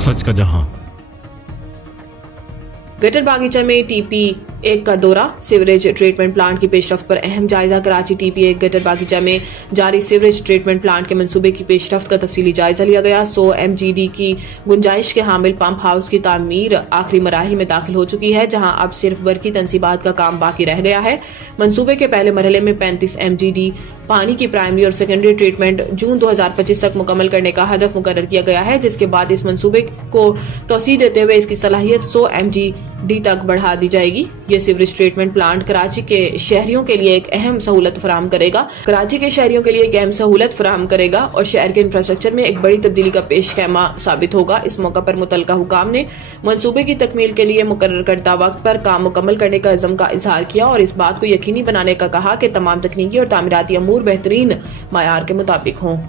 सच का जहां। गटर बागीचा में TP1 का दौरा, सीवरेज ट्रीटमेंट प्लांट की पेशरफ्त पर अहम जायजा। कराची TP1 गटर बागीचा में जारी सीवरेज ट्रीटमेंट प्लांट के मंसूबे की पेशरफ्त का तफसीली जायजा लिया गया। 100 MGD की गुंजाइश के हामिल पंप हाउस की तामीर आखिरी मराहिल में दाखिल हो चुकी है, जहां अब सिर्फ बरकी तनसीबात का काम बाकी रह गया है। मंसूबे के पहले मरहले में 35 MGD पानी की प्राइमरी और सेकेंडरी ट्रीटमेंट जून 2025 तक मुकम्मल करने का हदफ मुकर्रर किया गया है, जिसके बाद इस मंसूबे को तोसी देते हुए इसकी सलाहियत 100 MGD तक बढ़ा दी जाएगी। ये सीवरेज ट्रीटमेंट प्लांट कराची के शहरियों के लिए एक अहम सहूलत फराहम करेगा और शहर के इंफ्रास्ट्रक्चर में एक बड़ी तब्दीली का पेश खैमा साबित होगा। इस मौका पर मुतल्लिका हुकाम ने मंसूबे की तकमील के लिए मुकर्रर करदा वक्त पर काम मुकम्मल करने का अज़्म का इजहार किया और इस बात को यकीनी बनाने का कहा कि तमाम तकनीकी और तामीराती अमूर बेहतरीन मयार के मुताबिक हों।